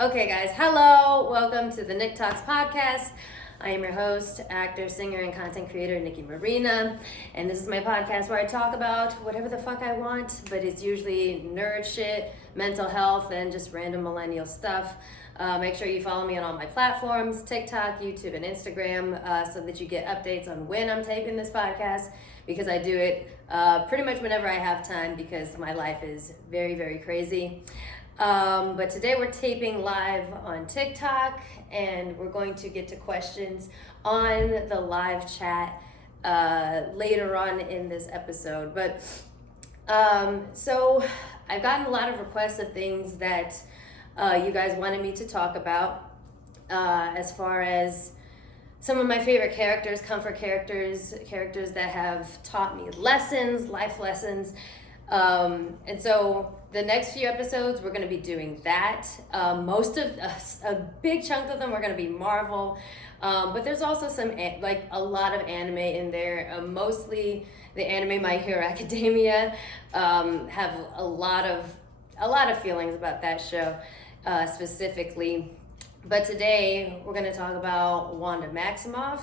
Okay, guys, hello. Welcome to the NICTalks podcast. I am your host, actor, singer, and content creator, Nikki Marina. And this is my podcast where I talk about whatever the fuck I want, but it's usually nerd shit, mental health, and just random millennial stuff. Make sure you follow me on all my platforms, TikTok, YouTube, and Instagram, so that you get updates on when I'm taping this podcast, because I do it pretty much whenever I have time because my life is very, very crazy. But today we're taping live on TikTok, and we're going to get to questions on the live chat later on in this episode. But so I've gotten a lot of requests of things that you guys wanted me to talk about, as far as some of my favorite characters, comfort characters that have taught me lessons, life lessons. And so the next few episodes, we're going to be doing that. Most of a big chunk of them are going to be Marvel, but there's also some like a lot of anime in there. Mostly the anime My Hero Academia. Have a lot of feelings about that show specifically. But today we're going to talk about Wanda Maximoff,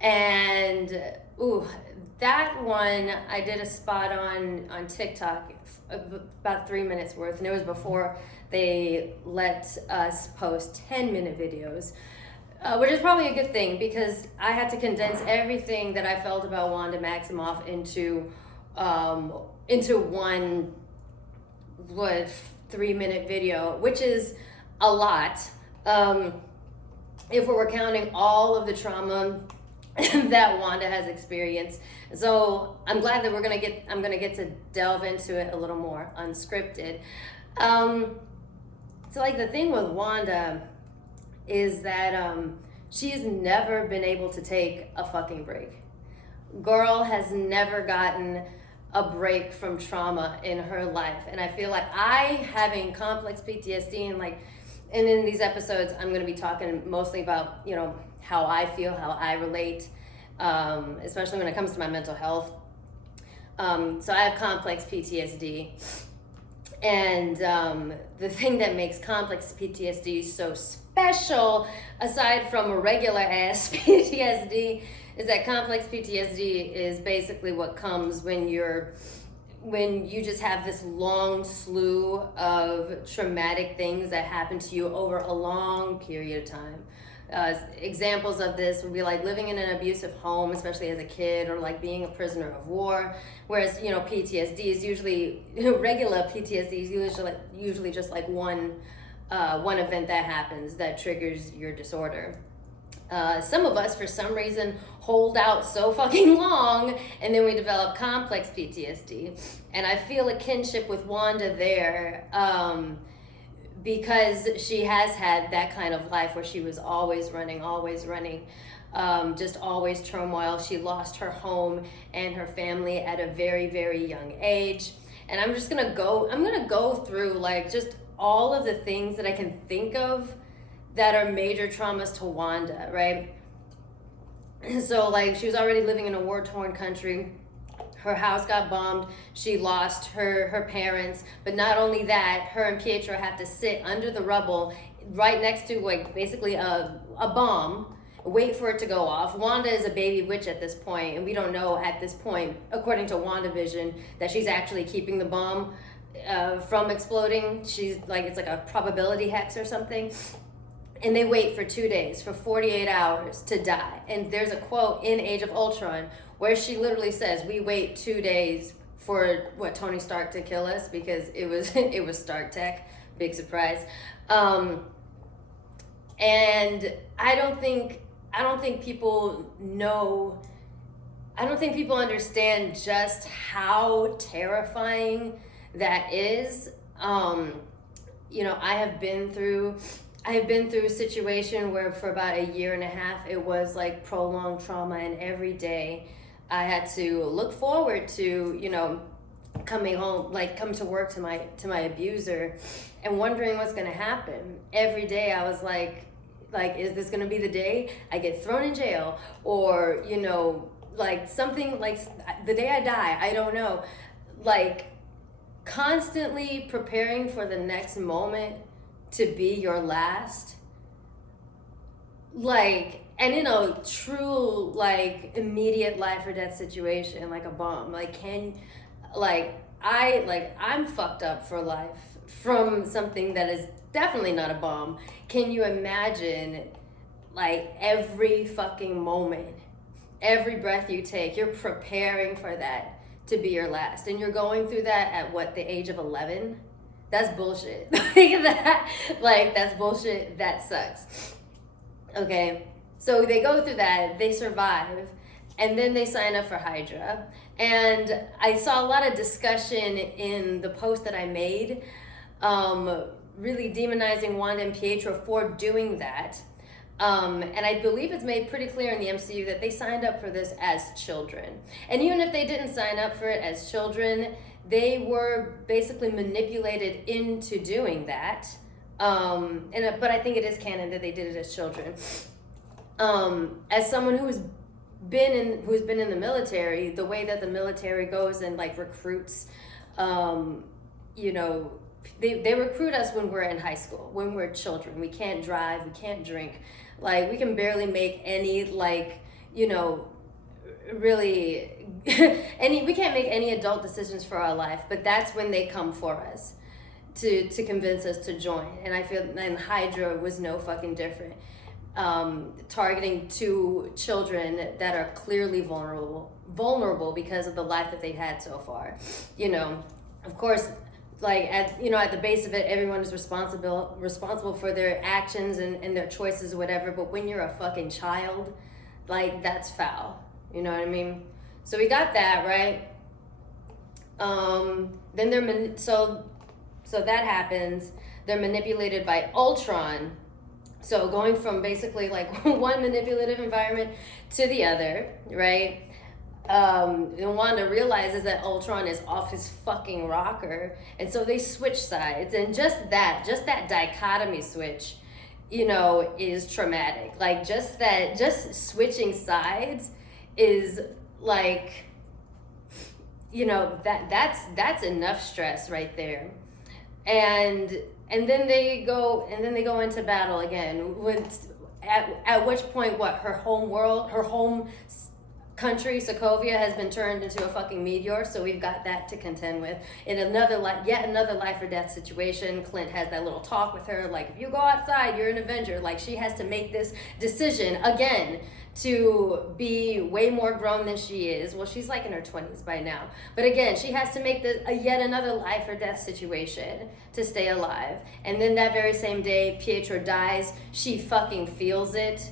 and that one I did a spot on TikTok, about 3 minutes worth, and it was before they let us post 10-minute videos, which is probably a good thing because I had to condense everything that I felt about Wanda Maximoff into one 3-minute video, which is a lot. If we were counting all of the trauma that Wanda has experienced. So I'm glad that I'm gonna get to delve into it a little more unscripted. So like the thing with Wanda is that she's never been able to take a fucking break. Girl has never gotten a break from trauma in her life. And I feel like having complex PTSD and in these episodes, I'm going to be talking mostly about, how I feel, how I relate, especially when it comes to my mental health. So I have complex PTSD. And the thing that makes complex PTSD so special, aside from a regular ass PTSD, is that complex PTSD is basically what comes when you just have this long slew of traumatic things that happen to you over a long period of time. Examples of this would be like living in an abusive home, especially as a kid, or like being a prisoner of war. Whereas, PTSD is usually, regular PTSD is usually just like one event that happens that triggers your disorder. Some of us, for some reason, hold out so fucking long, and then we develop complex PTSD. And I feel a kinship with Wanda there, because she has had that kind of life where she was always running, just always turmoil. She lost her home and her family at a very, very young age. And I'm gonna go through like just all of the things that I can think of that are major traumas to Wanda, right? So like she was already living in a war-torn country. Her house got bombed. She lost her parents. But not only that, her and Pietro have to sit under the rubble right next to like basically a bomb, wait for it to go off. Wanda is a baby witch at this point, and we don't know at this point, according to WandaVision, that she's actually keeping the bomb from exploding. She's like, it's like a probability hex or something. And they wait for 2 days, for 48 hours to die. And there's a quote in Age of Ultron where she literally says, we wait 2 days for Tony Stark to kill us, because it was Stark Tech. Big surprise. And I don't think people know, I don't think people understand just how terrifying that is. I have been through a situation where for about a year and a half, it was like prolonged trauma, and every day I had to look forward to, coming home, like come to work to my abuser and wondering what's going to happen. Every day I was like, is this going to be the day I get thrown in jail, or, like something like the day I die? I don't know. Like constantly preparing for the next moment to be your last, like, and in a true, like, immediate life or death situation, like a bomb, like, I'm fucked up for life from something that is definitely not a bomb. Can you imagine, like, every fucking moment, every breath you take, you're preparing for that to be your last, and you're going through that at what, the age of 11? That's bullshit. That's bullshit. That sucks. Okay, so they go through that, they survive, and then they sign up for Hydra. And I saw a lot of discussion in the post that I made, really demonizing Wanda and Pietro for doing that. And I believe it's made pretty clear in the MCU that they signed up for this as children. And even if they didn't sign up for it as children, they were basically manipulated into doing that. But I think it is canon that they did it as children. As someone who's been in the military, the way that the military goes and like recruits, they recruit us when we're in high school, when we're children. We can't drive, we can't drink, like we can barely make any really we can't make any adult decisions for our life. But that's when they come for us to convince us to join. And I feel, and Hydra was no fucking different. Targeting two children that are clearly vulnerable because of the life that they've had so far. Of course, at the base of it, everyone is responsible for their actions and their choices or whatever. But when you're a fucking child, like, that's foul. You know what I mean? So we got that, right? Then so that happens. They're manipulated by Ultron. So going from basically like one manipulative environment to the other, right? And Wanda realizes that Ultron is off his fucking rocker, and so they switch sides. And just that dichotomy switch, is traumatic. Like just switching sides is like, that's enough stress right there. And then they go into battle again. At which point, her home country, Sokovia, has been turned into a fucking meteor. So we've got that to contend with. In yet another life or death situation, Clint has that little talk with her, like, if you go outside, you're an Avenger. Like, she has to make this decision again to be way more grown than she is. Well, she's like in her 20s by now. But again, she has to make yet another life or death situation to stay alive. And then that very same day, Pietro dies. She fucking feels it.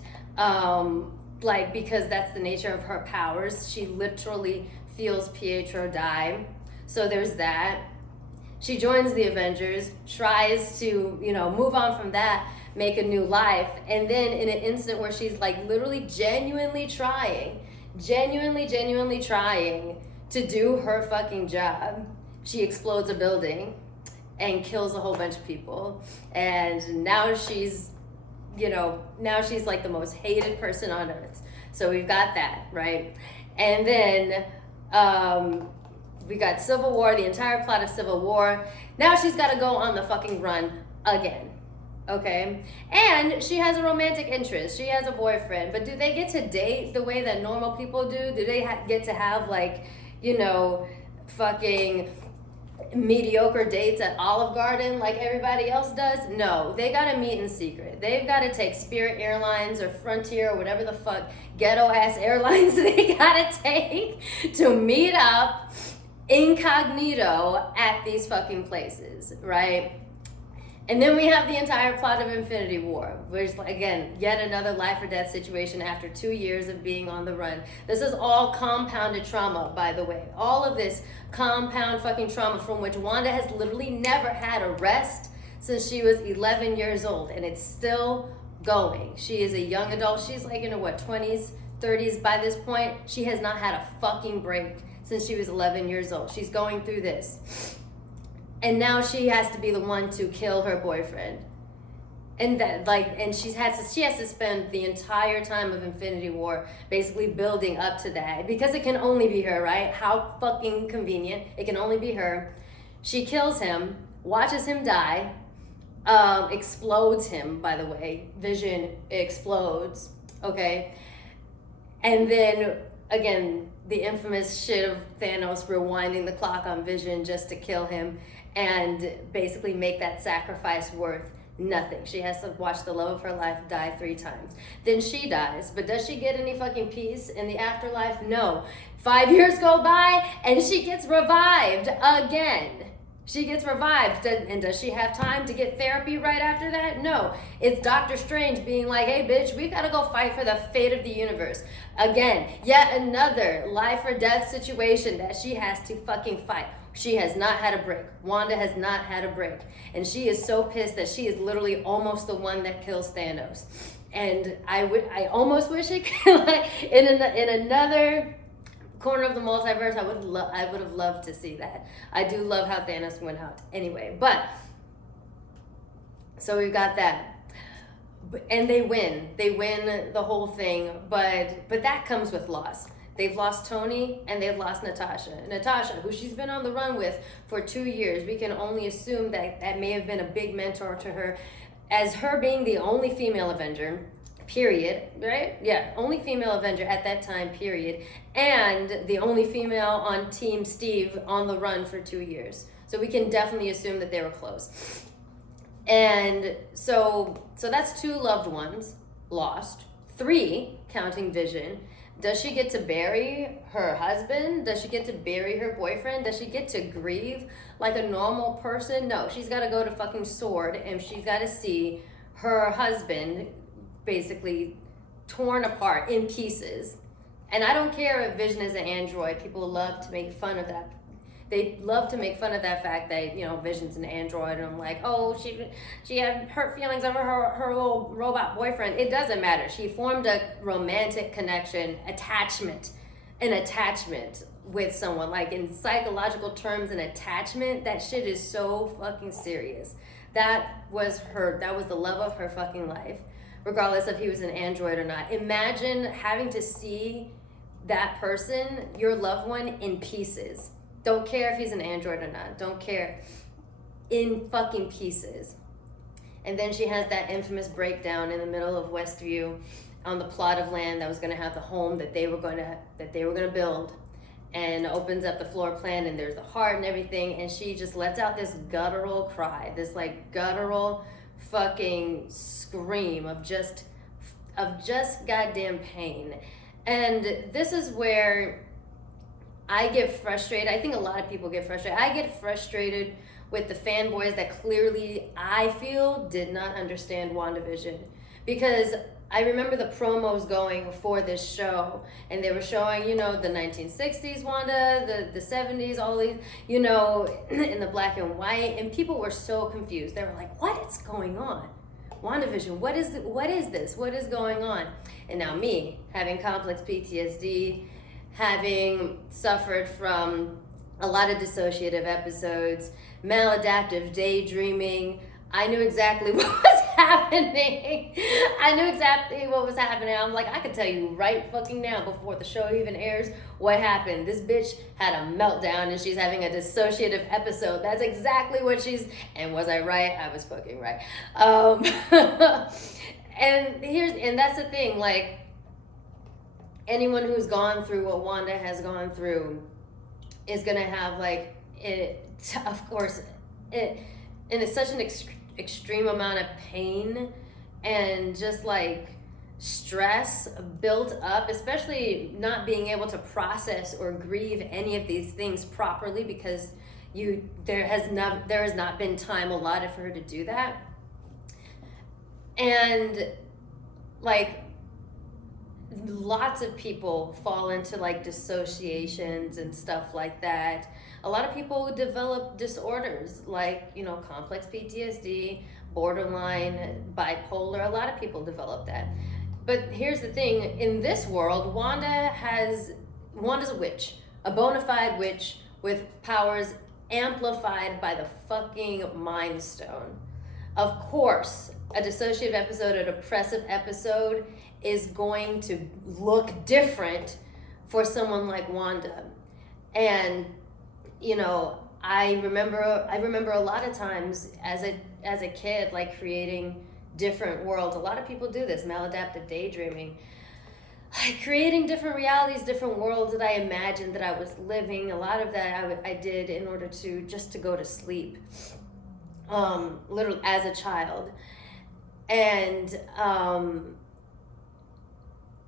Because that's the nature of her powers. She literally feels Pietro die. So there's that. She joins the Avengers, tries to, move on from that, make a new life. And then in an instant where she's like literally genuinely trying to do her fucking job, she explodes a building and kills a whole bunch of people. And now she's like the most hated person on earth. So we've got that, right? And then we got Civil War, the entire plot of Civil War. Now she's got to go on the fucking run again, okay? And she has a romantic interest. She has a boyfriend. But do they get to date the way that normal people do? Do they get to have, fucking mediocre dates at Olive Garden like everybody else does? No, they gotta meet in secret. They've got to take Spirit Airlines or Frontier or whatever the fuck ghetto ass airlines they gotta take to meet up incognito at these fucking places, right? And then we have the entire plot of Infinity War, which, again, yet another life or death situation after 2 years of being on the run. This is all compounded trauma, by the way. All of this compound fucking trauma from which Wanda has literally never had a rest since she was 11 years old, and it's still going. She is a young adult. She's like in her, 20s, 30s by this point. She has not had a fucking break since she was 11 years old. She's going through this. And now she has to be the one to kill her boyfriend. And she has to spend the entire time of Infinity War basically building up to that. Because it can only be her, right? How fucking convenient. It can only be her. She kills him, watches him die, explodes him, by the way. Vision explodes, okay? And then, again, the infamous shit of Thanos rewinding the clock on Vision just to kill him and basically make that sacrifice worth nothing. She has to watch the love of her life die 3 times. Then she dies. But does she get any fucking peace in the afterlife? No. 5 years go by and she gets revived again. She gets revived. And does she have time to get therapy right after that? No. It's Doctor Strange being like, hey, bitch, we gotta go fight for the fate of the universe. Again, yet another life or death situation that she has to fucking fight. She has not had a break. Wanda has not had a break. And she is so pissed that she is literally almost the one that kills Thanos. And I almost wish it could, like, in another corner of the multiverse, I would have loved to see that. I do love how Thanos went out. Anyway, but so we've got that. And they win. They win the whole thing, but that comes with loss. They've lost Tony and they've lost Natasha. Natasha, who she's been on the run with for 2 years, we can only assume that may have been a big mentor to her, as her being the only female Avenger, period, right? Yeah, only female Avenger at that time, period. And the only female on Team Steve on the run for 2 years. So we can definitely assume that they were close. And so that's 2 loved ones lost, 3 counting Vision. Does she get to bury her husband? Does she get to bury her boyfriend? Does she get to grieve like a normal person? No, she's got to go to fucking Sword and she's got to see her husband basically torn apart in pieces. And I don't care if Vision is an android. People love to make fun of that. They love to make fun of that fact that, you know, Vision's an android, and I'm like, oh, she had hurt feelings over her little robot boyfriend. It doesn't matter. She formed a romantic connection, attachment with someone. Like, in psychological terms, an attachment, that shit is so fucking serious. That was the love of her fucking life, regardless if he was an android or not. Imagine having to see that person, your loved one, in pieces. Don't care if he's an android or not. Don't care. In fucking pieces. And then she has that infamous breakdown in the middle of Westview on the plot of land that was going to have the home that they were going to build, and opens up the floor plan and there's the heart and everything, and she just lets out this guttural cry, this like guttural fucking scream of just goddamn pain. And this is where I get frustrated. I think a lot of people get frustrated. I get frustrated with the fanboys that clearly, I feel, did not understand WandaVision. Because I remember the promos going for this show, and they were showing, you know, the 1960s Wanda, the 70s, all these, you know, in the black and white, and people were so confused. They were like, what is going on? WandaVision, what is this? What is going on? And now me, having complex PTSD, having suffered from a lot of dissociative episodes, maladaptive daydreaming, I knew exactly what was happening. I'm like, I could tell you right fucking now, before the show even airs, what happened. This bitch had a meltdown and she's having a dissociative episode. That's exactly what and was I right? I was fucking right. And that's the thing, like, anyone who's gone through what Wanda has gone through is gonna have, like, it, of course, and it's such an extreme amount of pain and just like stress built up, especially not being able to process or grieve any of these things properly, because there has not been time allotted for her to do that. And like, lots of people fall into like dissociations and stuff like that. A lot of people develop disorders like, you know, complex PTSD, borderline, bipolar. A lot of people develop that. But here's the thing, in this world, Wanda's a witch, a bona fide witch with powers amplified by the fucking Mind Stone. Of course, a dissociative episode, a depressive episode is going to look different for someone like Wanda. And, you know, I remember a lot of times as a as a kid, like creating different worlds. A lot of people do this, maladaptive daydreaming. Creating different realities, different worlds that I imagined that I was living. A lot of that I did in order to just to go to sleep, literally as a child. And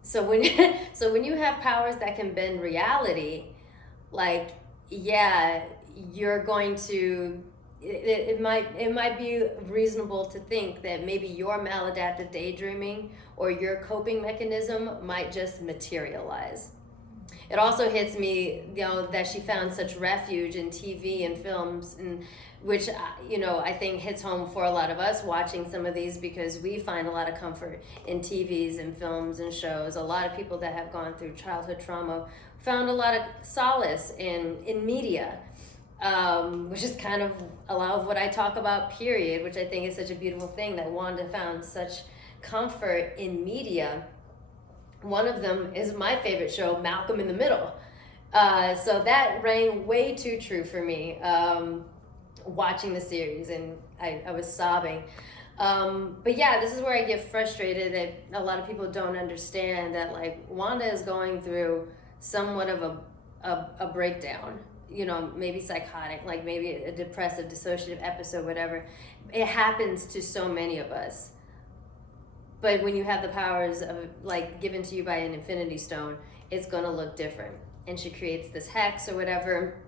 so when you have powers that can bend reality, like, yeah, you're going to, it might be reasonable to think that maybe your maladaptive daydreaming or your coping mechanism might just materialize. It also hits me, that she found such refuge in TV and films, and which, I think hits home for a lot of us watching some of these, because we find a lot of comfort in TVs and films and shows. A lot of people that have gone through childhood trauma found a lot of solace in media, which is kind of a lot of what I talk about, period, which I think is such a beautiful thing, that Wanda found such comfort in media. One of them is my favorite show, Malcolm in the Middle. So that rang way too true for me, watching the series, and I was sobbing. But yeah, this is where I get frustrated that a lot of people don't understand that, like, Wanda is going through somewhat of a breakdown, maybe psychotic, like maybe a depressive, dissociative episode, whatever. It happens to so many of us. But when you have the powers of, like, given to you by an Infinity Stone, it's going to look different. And she creates this hex or whatever,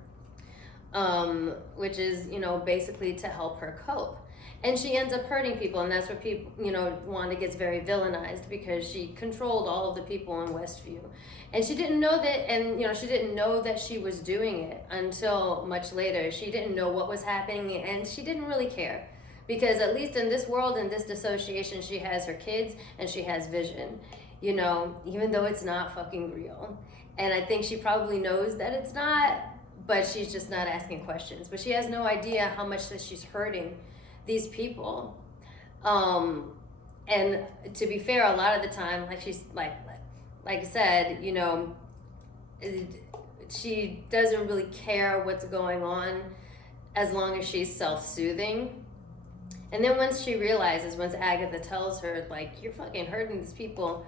which is, basically to help her cope. And she ends up hurting people, and that's where people, Wanda gets very villainized, because she controlled all of the people in Westview. And she didn't know that, and, she didn't know that she was doing it until much later. She didn't know what was happening, and she didn't really care. Because at least in this world, in this dissociation, she has her kids and she has vision, even though it's not fucking real. And I think she probably knows that it's not, but she's just not asking questions. But she has no idea how much that she's hurting these people. And to be fair, a lot of the time, like she's like I said, she doesn't really care what's going on as long as she's self-soothing. And then once she realizes, once Agatha tells her, like, you're fucking hurting these people,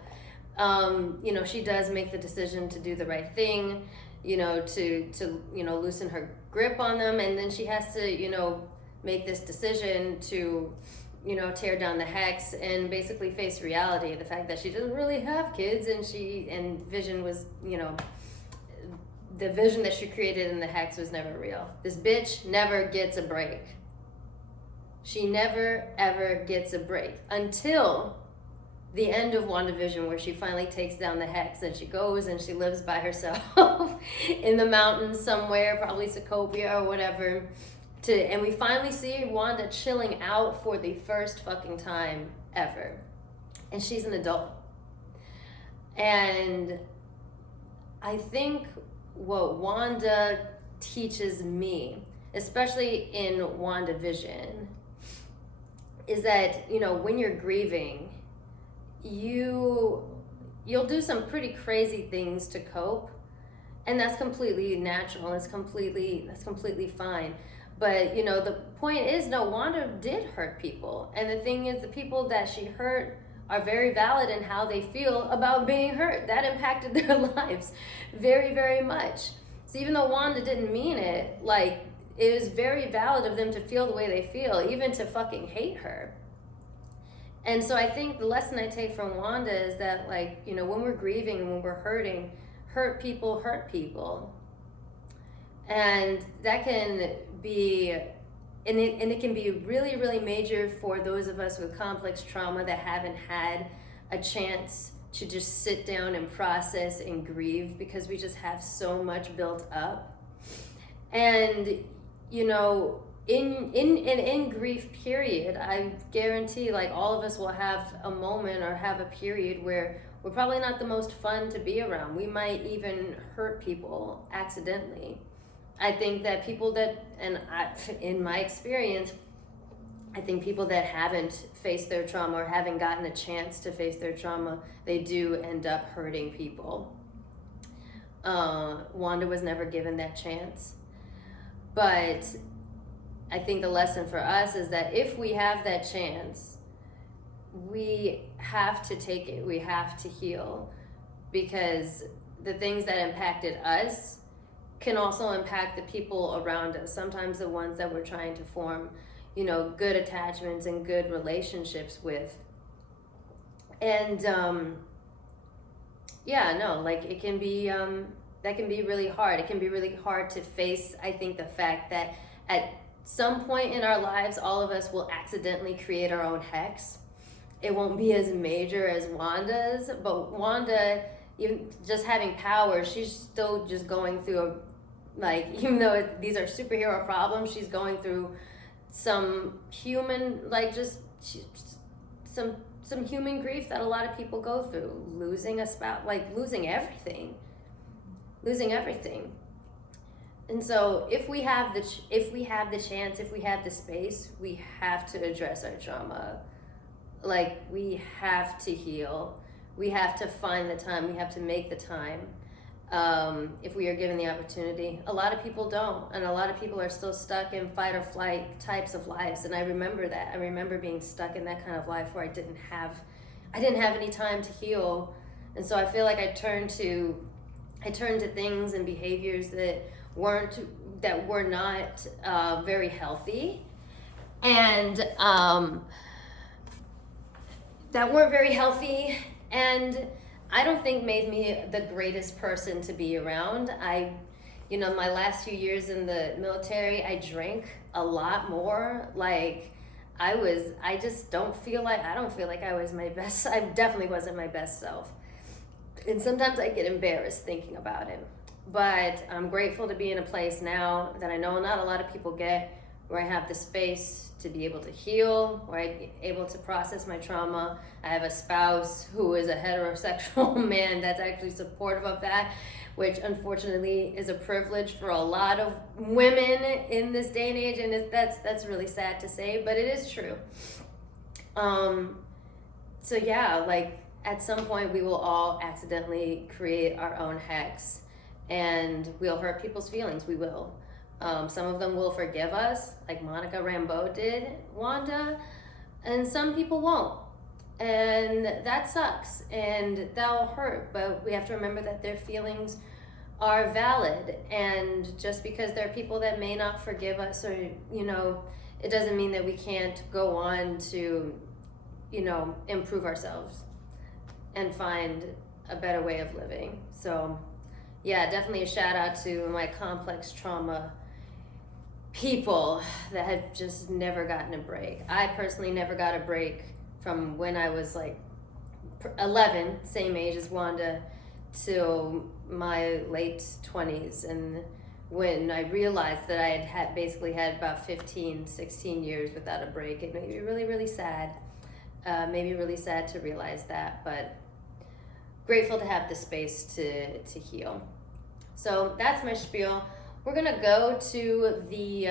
she does make the decision to do the right thing, to loosen her grip on them. And then she has to, make this decision to, tear down the hex and basically face reality. The fact that she doesn't really have kids, and Vision was, the vision that she created in the hex was never real. This bitch never gets a break. She never, ever gets a break until the end of WandaVision, where she finally takes down the hex, and she goes and she lives by herself in the mountains somewhere, probably Sokovia or whatever. And we finally see Wanda chilling out for the first fucking time ever. And she's an adult. And I think what Wanda teaches me, especially in WandaVision, is that, when you're grieving, you'll do some pretty crazy things to cope, and that's completely natural, and that's completely fine. But, the point is, no, Wanda did hurt people, and the thing is, the people that she hurt are very valid in how they feel about being hurt. That impacted their lives very, very much. So even though Wanda didn't mean it, like, it was very valid of them to feel the way they feel, even to fucking hate her. And so I think the lesson I take from Wanda is that, like, when we're grieving and when we're hurting, hurt people. And that can be, and it can be really, really major for those of us with complex trauma that haven't had a chance to just sit down and process and grieve, because we just have so much built up. And in grief period, I guarantee, like, all of us will have a moment or have a period where we're probably not the most fun to be around. We might even hurt people accidentally. I think that people that, in my experience, I think people that haven't faced their trauma or haven't gotten a chance to face their trauma, they do end up hurting people. Wanda was never given that chance. But I think the lesson for us is that if we have that chance, we have to take it. We have to heal, because the things that impacted us can also impact the people around us. Sometimes the ones that we're trying to form, good attachments and good relationships with. And it can be that can be really hard. It can be really hard to face, I think, the fact that at some point in our lives, all of us will accidentally create our own hex. It won't be as major as Wanda's, but Wanda, even just having powers, she's still just going through even though these are superhero problems, she's going through some human, some human grief that a lot of people go through. Losing a spouse, losing everything. And so if we have the chance, if we have the space, we have to address our trauma. We have to heal. We have to find the time. We have to make the time. If we are given the opportunity. A lot of people don't, and a lot of people are still stuck in fight or flight types of lives. And I remember that. I remember being stuck in that kind of life where I didn't have any time to heal. And so I feel like I turned to things and behaviors that were not very healthy, and I don't think made me the greatest person to be around. My last few years in the military, I drank a lot more. I don't feel like I was my best. I definitely wasn't my best self. And sometimes I get embarrassed thinking about it. But I'm grateful to be in a place now that I know not a lot of people get, where I have the space to be able to heal, where I'm able to process my trauma. I have a spouse who is a heterosexual man that's actually supportive of that, which unfortunately is a privilege for a lot of women in this day and age, and that's really sad to say, but it is true. At some point we will all accidentally create our own hex, and we'll hurt people's feelings. We will. Some of them will forgive us, like Monica Rambeau did Wanda, and some people won't. And that sucks, and that'll hurt, but we have to remember that their feelings are valid. And just because there are people that may not forgive us, or, it doesn't mean that we can't go on to, improve ourselves and find a better way of living. So yeah, definitely a shout out to my complex trauma people that have just never gotten a break. I personally never got a break from when I was 11, same age as Wanda, till my late 20s. And when I realized that I had basically had about 15, 16 years without a break, it made me really, really sad. Made me really sad to realize that, but grateful to have the space to heal. So that's my spiel. We're gonna go to the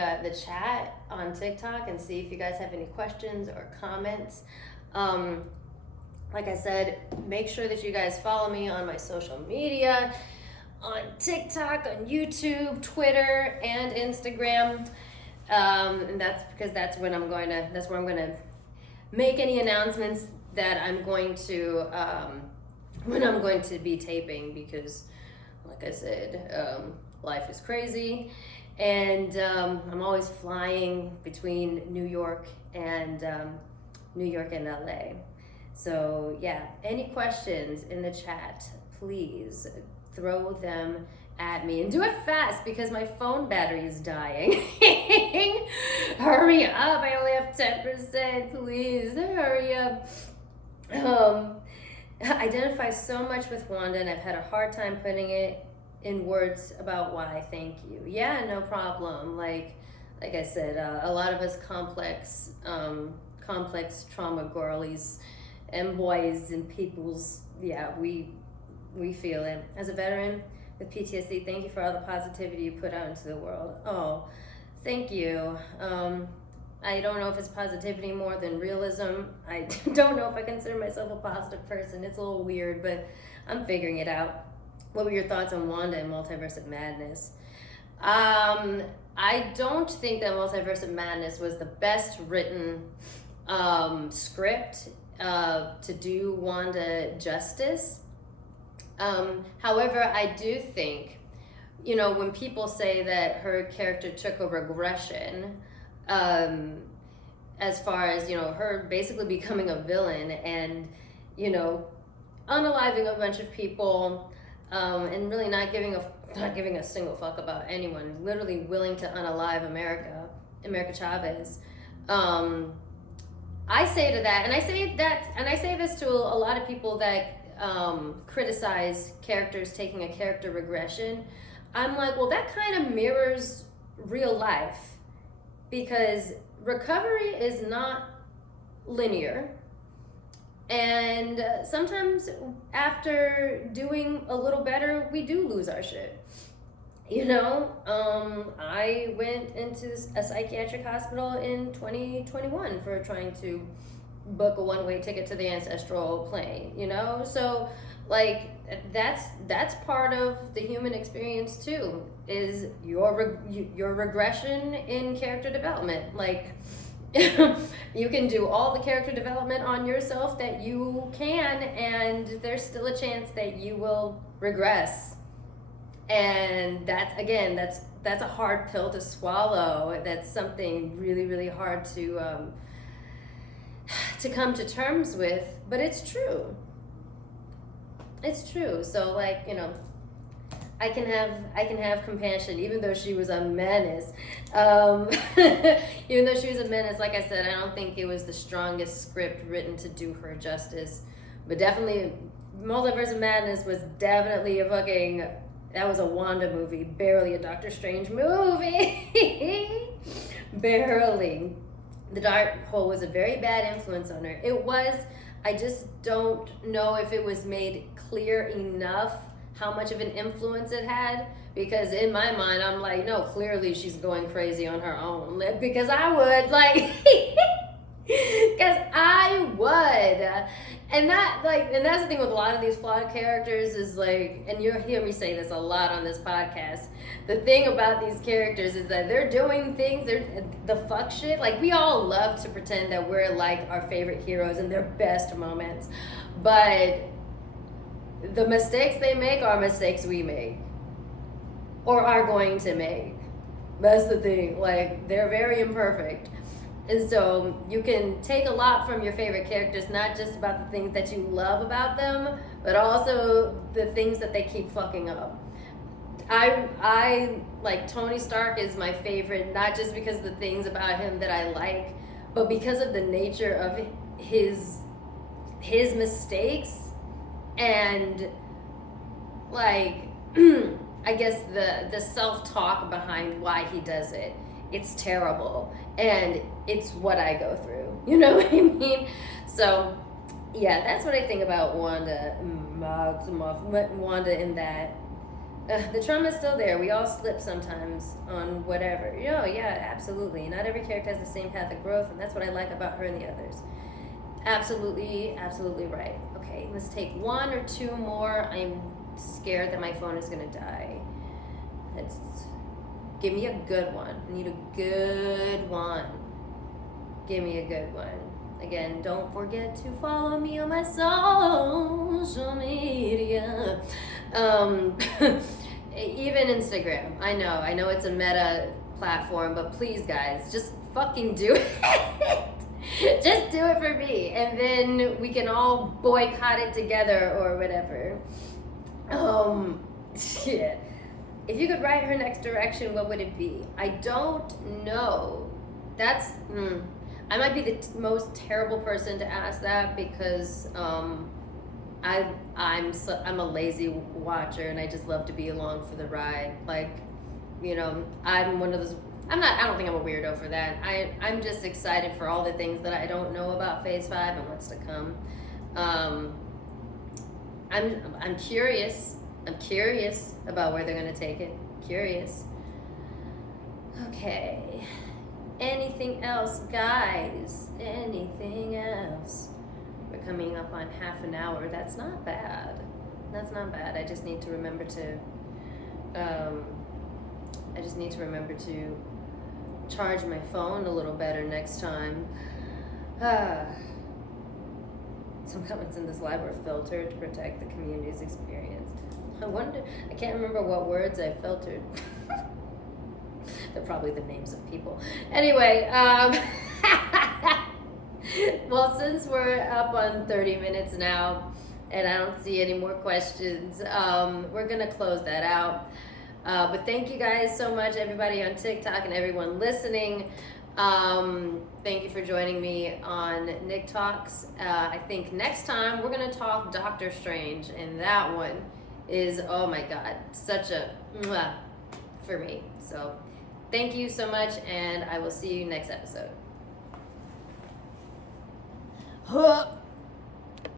chat on TikTok and see if you guys have any questions or comments. Like I said, make sure that you guys follow me on my social media, on TikTok, on YouTube, Twitter, and Instagram. And that's because that's where I'm gonna make any announcements that I'm going to when I'm going to be taping, because like I said, life is crazy, and I'm always flying between New York and LA. So yeah, any questions in the chat, please throw them at me, and do it fast because my phone battery is dying. Hurry up, I only have 10%, please hurry up. I identify so much with Wanda, and I've had a hard time putting it in words about why. Thank you. Yeah, no problem. Like I said, a lot of us complex trauma girlies and boys and peoples, yeah, we feel it. As a veteran with PTSD, thank you for all the positivity you put out into the world. Oh, thank you. I don't know if it's positivity more than realism. I don't know if I consider myself a positive person. It's a little weird, but I'm figuring it out. What were your thoughts on Wanda and Multiverse of Madness? I don't think that Multiverse of Madness was the best written script to do Wanda justice. However, I do think, you know, when people say that her character took a regression, as far as, you know, her basically becoming a villain and, you know, unaliving a bunch of people, and really not giving a single fuck about anyone, literally willing to unalive America Chavez. I say to that, and I say this to a lot of people that criticize characters taking a character regression. I'm like, well, that kind of mirrors real life, because recovery is not linear. And sometimes after doing a little better, we do lose our shit. You know, I went into a psychiatric hospital in 2021 for trying to book a one-way ticket to the ancestral plane, you know? So, like, that's part of the human experience too, is your regression in character development. Like, you can do all the character development on yourself that you can, and there's still a chance that you will regress. And that's a hard pill to swallow. That's something really, really hard to come to terms with, but it's true. It's true. So, like, you know, I can have compassion, even though she was a menace. Even though she was a menace, like I said, I don't think it was the strongest script written to do her justice. But definitely, Multiverse of Madness was definitely that was a Wanda movie, barely a Doctor Strange movie. Barely. The Darkhold was a very bad influence on her. It was, I just don't know if it was made clear enough how much of an influence it had, because in my mind I'm like, no, clearly she's going crazy on her own, because I would, like, because I would. And that's the thing with a lot of these flawed characters is, like, and you'll hear me say this a lot on this podcast, the thing about these characters is that they're doing things, they're the fuck shit. Like, we all love to pretend that we're like our favorite heroes in their best moments, but the mistakes they make are mistakes we make or are going to make. That's the thing. Like, they're very imperfect. And so you can take a lot from your favorite characters, not just about the things that you love about them, but also the things that they keep fucking up. I like Tony Stark is my favorite, not just because of the things about him that I like, but because of the nature of his mistakes and, like, I guess the self-talk behind why he does it. It's terrible, and it's what I go through. You know what I mean? So, yeah, that's what I think about Wanda Maximoff. Wanda in that. The trauma's still there. We all slip sometimes on whatever. You know, yeah, absolutely. Not every character has the same path of growth, and that's what I like about her and the others. Absolutely, absolutely right. Okay, let's take one or two more. I'm scared that my phone is going to die. Let's give me a good one. I need a good one. Give me a good one. Again, don't forget to follow me on my social media. Even Instagram. I know it's a meta platform, but please, guys, just fucking do it. Just do it for me, and then we can all boycott it together or whatever. Shit. If you could write her next direction, what would it be? I don't know. That's I might be the most terrible person to ask that, because I'm a lazy watcher, and I just love to be along for the ride. Like, you know, I'm one of those. I don't think I'm a weirdo for that. I'm just excited for all the things that I don't know about Phase 5 and what's to come. I'm curious. I'm curious about where they're going to take it. Curious. Okay. Anything else, guys? Anything else? We're coming up on half an hour. That's not bad. That's not bad. I just need to remember to I just need to remember to charge my phone a little better next time. Some comments in this live were filtered to protect the community's experience. I can't remember what words I filtered. They're probably the names of people. Anyway, well, since we're up on 30 minutes now, and I don't see any more questions, we're gonna close that out. But thank you guys so much, everybody on TikTok and everyone listening. Thank you for joining me on NICTalks. I think next time we're gonna talk Doctor Strange, and that one is, oh my God, such a mwah for me. So thank you so much, and I will see you next episode.